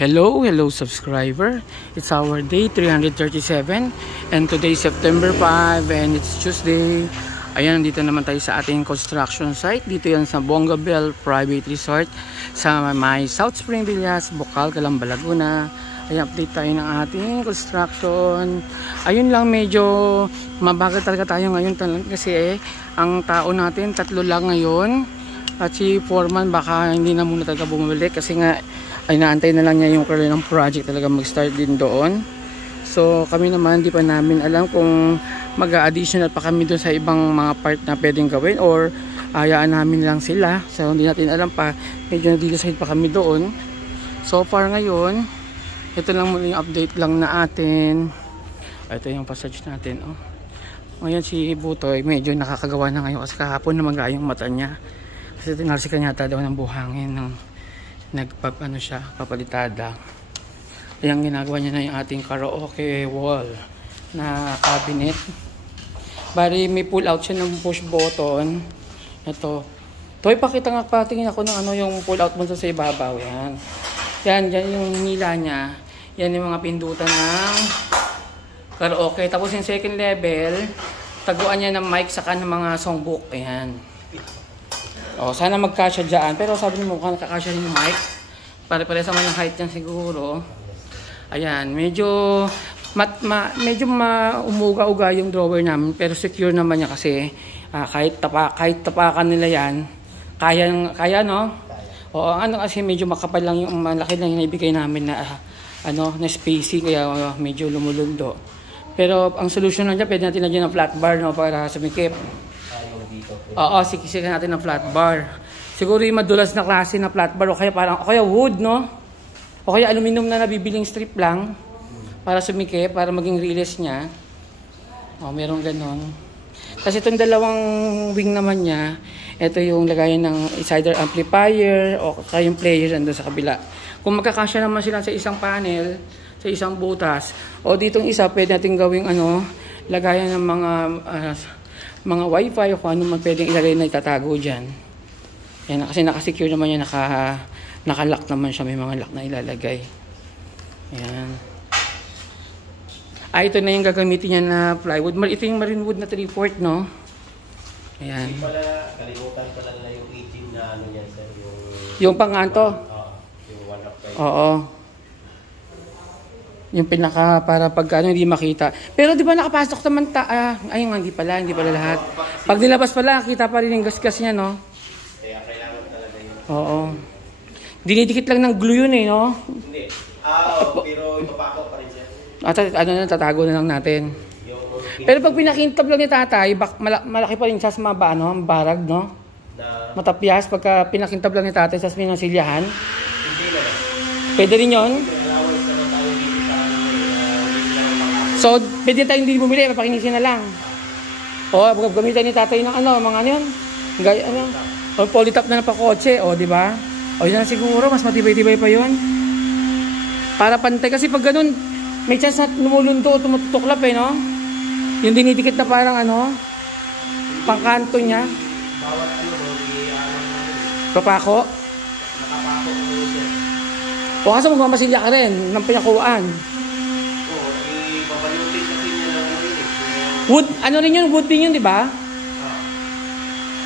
Hello subscriber. It's our day 337 and today September 5 and it's Tuesday. Ayan, dito naman tayo sa ating construction site. Dito yan sa Bongabel Private Resort sa may South Spring Villas, Bocal, Calamba, Laguna. Ayan, update tayo ng ating construction. Ayun lang, medyo mabagal talaga tayo ngayon kasi ang tao natin tatlo lang ngayon. At si Foreman baka hindi na muna talaga bumalik kasi nga ay naantay na lang niya yung career ng project talaga mag-start din doon. So kami naman di pa namin alam kung mag-additional pa kami doon sa ibang mga part na pwedeng gawin or hayaan namin lang sila. So hindi natin alam pa, medyo na-decide pa kami doon. So far ngayon, ito lang muna yung update lang na atin. Ito yung passage natin. Oh. Ngayon si Butoy medyo nakakagawa na ngayon kasi kahapon na mag-aayong yung mata niya. Kasi tinalsikan yata daw ng buhangin ng papalitada. Ayan, ginagawa niya na yung ating karaoke wall na cabinet. Bali may pull out siya ng push button. Ito. Toy, pakita nga, patingin ako ng ano yung pull out mo sa ibabaw. Yan. Yan yung nila niya. Yan yung mga pindutan ng karaoke. Tapos yung second level, taguan niya ng mic saka ng mga songbook. Ayan. Oh, sana magkasya dyan. Pero sabi mo mukhang nakakasya rin yung mic. Pare-pare sa man ng height niyan siguro. Ayan, medyo umuga-uga yung drawer namin. Pero secure naman niya kasi kahit tapakan nila yan, kaya no? Oo, ano kasi medyo makapal lang yung malaki lang yung naibigay namin na na spacing kaya medyo lumulundo. Pero ang solution na dyan, pwede natin na dyan ng flat bar no, para sumikip. Oo, sikisikan natin ng flat bar. Siguro yung madulas na klase na flat bar o kaya wood, no? O kaya aluminum na nabibiling strip lang para sumikip, para maging release niya. O, meron ganon. Kasi itong dalawang wing naman niya, ito yung lagayan ng decider amplifier o kaya yung player nandun sa kabila. Kung magkakasya naman sila sa isang panel, sa isang butas, o ditong isa, pwede natin gawing lagayan ng mga wifi o kung ano man pwedeng ilagay na itatago dyan. Yan, kasi nakasecure naman yan, nakalock naman siya, may mga lock na ilalagay. Yan. Ito na yung gagamitin niya na plywood. Ito yung marine wood na 3/4, no? Ayan. Kalimutan pala na yung 18 na ano yan, sir. Yung panganto? Yung 1 up kayo. Oo. Yung pinaka para pag hindi makita. Pero di ba nakapasok naman ayun, hindi pala lahat. Pag nilabas pala, kita pa rin yung gas-gas niya, no? Kaya kailangan talaga yun. Oo. Dinidikit lang ng glue yun, no? Hindi. Pero ipapako pa rin siya. Tatago na lang natin. Pero pag pinakintab lang ni tatay, malaki pa rin siya sa mga ang barag, no? Matapyas pagka pinakintab lang ni tatay sa silyahan. Hindi na. Pwede rin yun? So, pwede tayong hindi bumili, mapakinisin na lang. O, gamitan ni tatay ng mga yun. O, polytop na pa kotse, o, di ba? O, yun na siguro, mas matibay-tibay pa yun. Para pantay, kasi pag ganun, may chance na lumulundo o tumutuklap no? Yung dinidikit na parang pangkanto niya. Bawat Papako? nakapako ko siya. O, kaso magmamasilya ka rin ng pinakuan. Wood, rin yun? Wood din yun, di ba?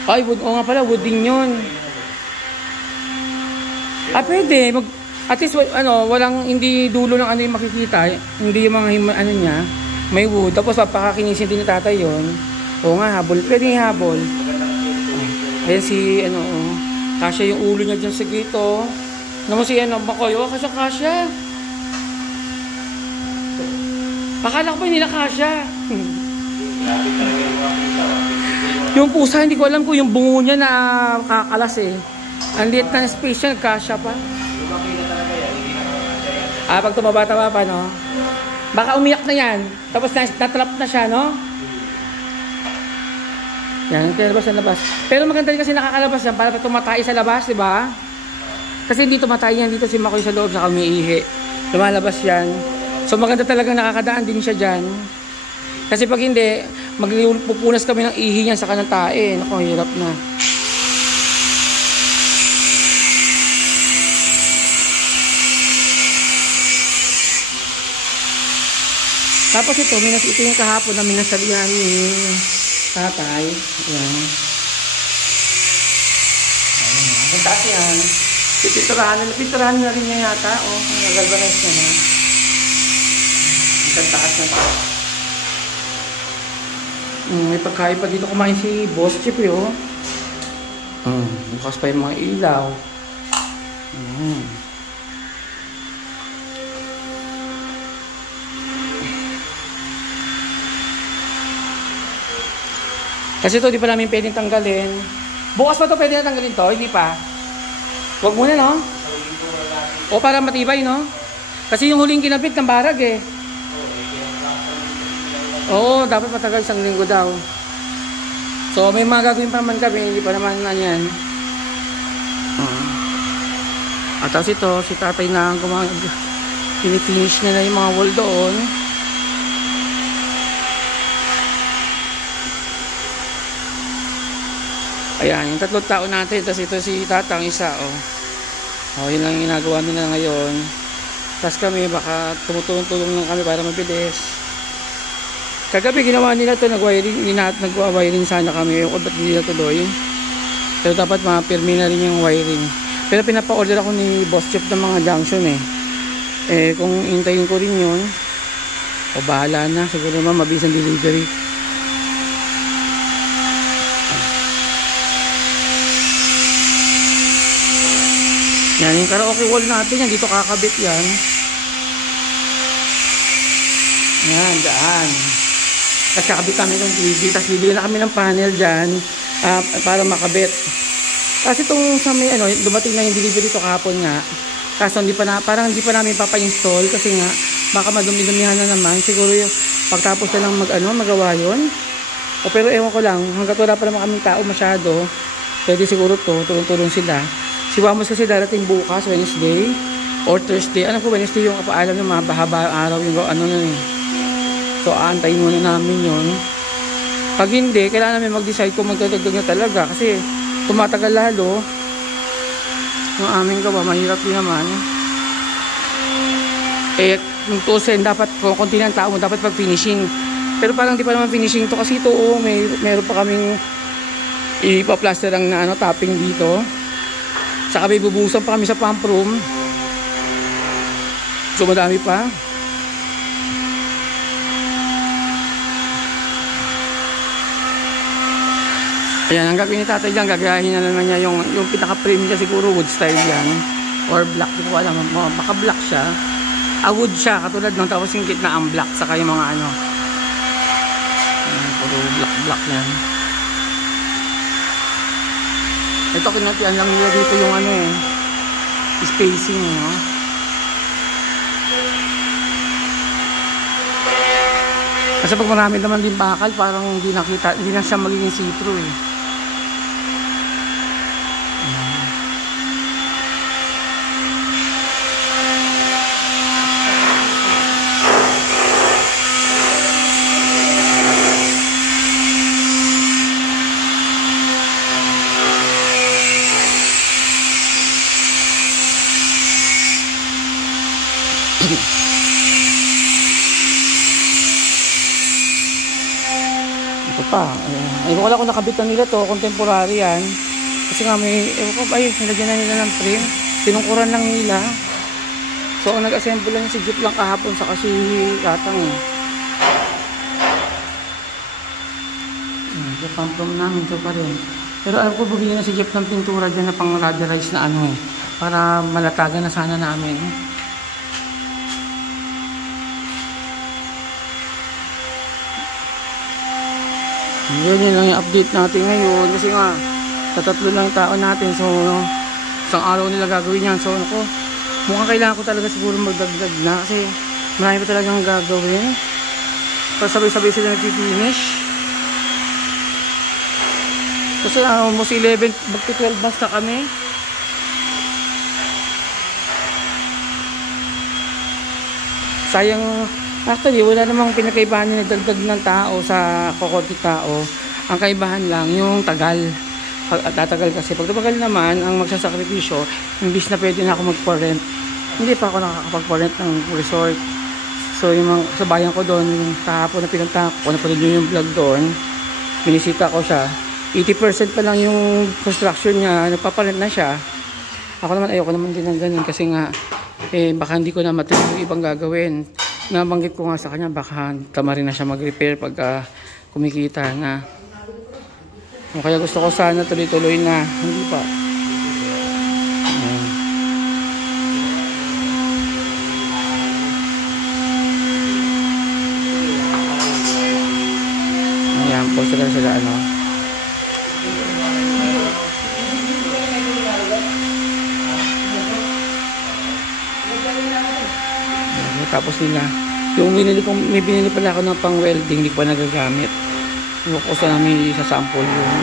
Ay, wood, nga pala, wood din yun. Pwede. At least, walang, hindi dulo ng yung makikita. Hindi yung mga, niya. May wood. Tapos, papakakinisin din ni tatay yun. O nga, habol. Pwede yung habol. Ayan si, kasya yung ulo niya dyan sa gate, naman si, Bakoy, kasya. Akala ko pa nila kasya. Yung pusa, hindi ko alam kung yung bungo niya na kakalas Ang liit na space niya, nagkasya pa. Pag tumaba-taba pa, no? Baka umiyak na yan. Tapos natrap na siya, no? Yan, labas. Pero maganda rin kasi nakakalabas yan para tumatay sa labas, di ba? Kasi hindi tumatay yan dito si Makoy sa loob, saka umiihi. Lumalabas yan. So maganda talagang nakakadaan din siya dyan. Kasi pag hindi, magpupunas kami ng ihi niyan sa kanang tae. Naku, hirap na. Tapos ito yung kahapon na minasalihan ni tatay. Ayan. Ang taas yan. Pipinturahan na rin niya yata. O, nagalbanize niya na. Ang taas na ito. May pagkain pa dito kumain si Boss Chip eh, oh. Bukas pa yung mga ilaw. Kasi ito di pa namin pwedeng tanggalin. Bukas pa ito pwede na tanggalin to, hindi pa. Huwag muna, no? O para matibay, no? Kasi yung huling kinabit ng barag eh. Oo, dapat matagal 1 linggo daw. So may mga gagawin pa naman kami, hindi pa naman na yan. At tapos ito, si tatay na pinifinish niya na yung mga wall doon. Ayan, yung 3 tao natin. Tapos ito si tatang isa, oh. Oh, yun lang yung ginagawa nila ngayon. Tapos kami, baka tumutulong-tulong lang kami para mabilis. Kagabi ginawa nila to, nagwa-wiring sana kami. Yung ba't hindi na tuloy. Pero dapat mapirmi na rin yung wiring. Pero pinapa-order ako ni Boss Chip ng mga junction eh. Kung hintayin ko rin yun, o bahala na. Siguro naman mabilis ang delivery. Yan, yung karaoke wall natin yan, dito kakabit yan. Yan, daan. Tapos kakabit kami ng TV, tapos bibili na kami ng panel dyan para makabit. Kasi itong sa may, dumating na yung delivery ito kahapon nga. Kaso parang hindi pa namin papa-install kasi nga baka madumi-dumihan na naman. Siguro yung pagtapos na lang magawa yun. Pero ewan ko lang, hanggat wala pa naman kaming tao masyado, pwede siguro to, tulong-tulong sila. Si Wamos kasi darating bukas, Wednesday or Thursday. Ano po, Wednesday yung kapaalam ng mahaba araw yung So aantayin muna namin yun. Pag hindi, kailangan namin mag-decide kung magdadagdag na talaga kasi tumatagal lalo. Yung aming gawa, mahirap din naman. Yung tusin, dapat kung konti ng tao mo, dapat pag-finishing. Pero parang di pa naman finishing to kasi ito, meron pa kaming ipa-plaster ang topping dito. Saka may bubusan pa kami sa pump room. So madami pa. Ayan, ang gagawin ni tatay dyan, gagayahin na naman niya yung pinaka-frame niya, siguro wood style yan. Or black, di ko alam, baka black siya. Wood siya, katulad ng tapos yung gitna ang black, saka yung mga ayan, puro black yan. Ito kinatian lang nila dito yung spacing, no? Kasi pag marami naman din bakal, parang hindi na siya magiging see-through eh. Ito pa. Wala ko nakabitan nila to. Contemporary yan. Kasi nga may, nilagyan na nila ng frame. Tinungkuran lang nila. So, ang nag-assemble lang si Jeep lang kahapon sa kasi katang eh. Ito pump room namin. Ito pa rin. Pero alam ko bumili na si Jeep ng pintura dyan na pang radialize na para malatagan na sana namin. Yun lang yung update natin ngayon kasi nga sa 3 lang tao natin, so isang araw nila gagawin yan. So mukhang kailangan ko talaga siguro magdagdag na kasi marami pa talagang gagawin. So sabay-sabay sila nag-finish kasi almost 11 magti 12 months na kami. Sayang. Actually, wala namang pinakaibahan na nagdagdag ng tao sa kukunti tao. Ang kaibahan lang, yung tagal. Tatagal kasi. Pag tumagal naman, ang magsasakripisyo, imbis na pwede na ako mag-for-rent. Hindi pa ako nakakapag-for-rent ng resort. So, So yung mga kasabayan ko doon, yung kahapon na pinuntahan ko, napanood nyo yung vlog doon, binisita ko siya. 80% pa lang yung construction niya, nagpapalit na siya. Ako naman ayoko naman din ng ganun kasi nga baka hindi ko na matuloy yung ibang gagawin. Nabanggit ko nga sa kanya baka tama rin na siya mag-repair pag kumikita na. Kaya gusto ko sana tuloy-tuloy na, hindi pa. Ayan po sila ano. Tapos nila yung may binili pala ako ng pang welding, hindi ko pa nagagamit. Gusto ko sana may isasample yun.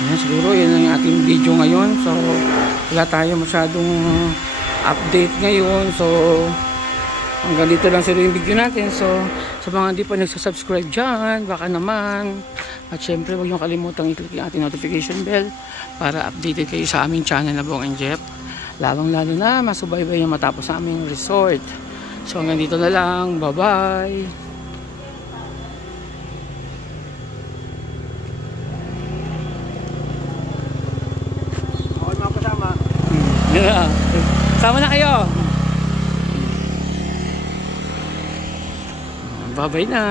Ayan, siguro yun ang ating video ngayon. So wala tayo masyadong update ngayon. So hanggang dito lang sila yung video natin. So sa mga hindi pa nagsasubscribe dyan, baka naman. At syempre huwag nyo kalimutang i-click yung ating notification bell para updated kayo sa aming channel na Bong and Jeff. Lalong lalo na masubaybay yung matapos sa aming resort. So hanggang dito na lang. Bye bye. Okay mga kasama. Sama na kayo. Bye bye na.